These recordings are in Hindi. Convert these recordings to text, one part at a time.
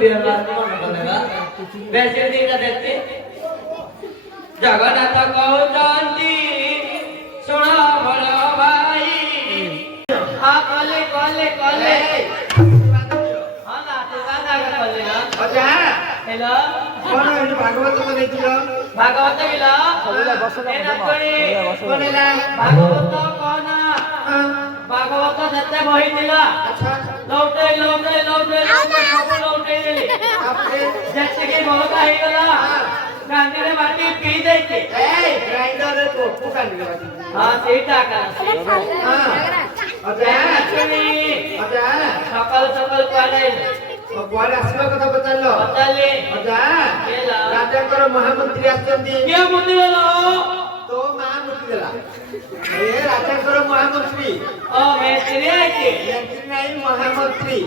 বিহার বেশি দিনটা দেখতে জগন্নাথ কৌচন্তি শোনো বড় ভাই কলে কলে কলে हेलो कौन है भागवत को देखियो भागवत गेला भागवत कौन भागवत सत्य बही दिला अच्छा लौटे लौटे लौटे लौटे सब लौटे गेली जैसे कि बहुत ही गला गांधी ने बाटी पी दे के ए ग्राइंडर रे को पुकान दिला हां सेटा का हां अच्छा अच्छा सकाल सकाल पाले भगवान आसवा कथा बतालो बताले अच्छा केला राजाकर महामंत्री आछंती के मंत्री लो तो महामंत्री देला ए राजाकर महामंत्री ओ मंत्री आके मंत्री नहीं महामंत्री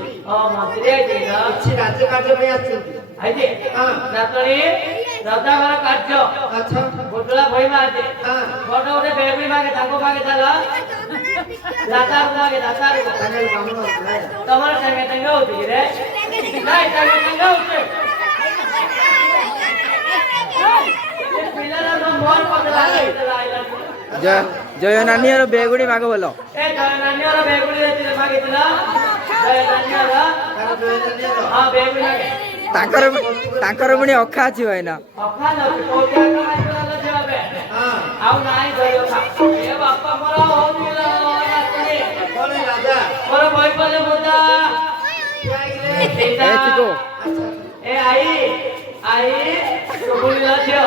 मंत्री आके ना अच्छी राज्य कार्य में आछंती आइते हां नातणी राजाकर कार्य अच्छा बोतला भई मारते हां फोटो उठे बेबी मागे ताको मागे चला दातार तांगल बामण होता तमरा संगे संगे होती रे नहीं संगे संगे होते पिलर नो मोर पतला आइला जय जय नानी और बेगुड़ी मागे बोलो ए जय नानी और बेगुड़ी देती मागे तिला जय नानी और तारा बेगुड़ी रो हां बेगुड़ी मागे तांकर पुणी अखा अछि होइना अखा न कोटिया कमाई वाला जवाब हां आउ नाही गयो था ए बापा मोरा हो दिला कौन है राजा मोर भाई पले बोता ए चिको ए आई आई तो बोली लाथियो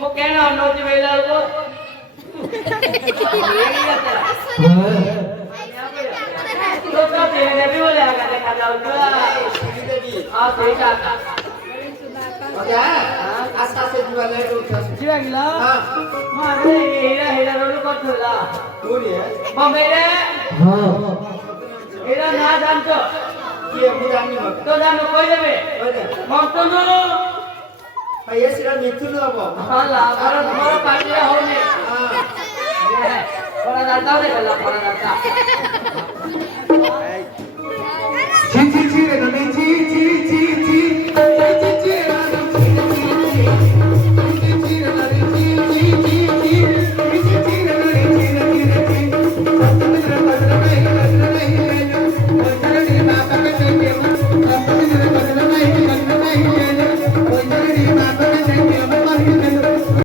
मो केना नोति वेला को तो तो तेरे भी बोले आगा देखा जाऊ तो आ सही का अच्छा आस्ता से जुवाले रो जीवा गिला हां मारे हीरा हीरा रोड करथला कौन है ममेरे हां हीरा ना जानतो ये पुरानी भक्त तो जानो कहि देबे ओरे मन्तनो ये सिरा मिथुन हबो हाला मोर पाटिया होने हां ये बड़ा दाता रे गला बड़ा दाता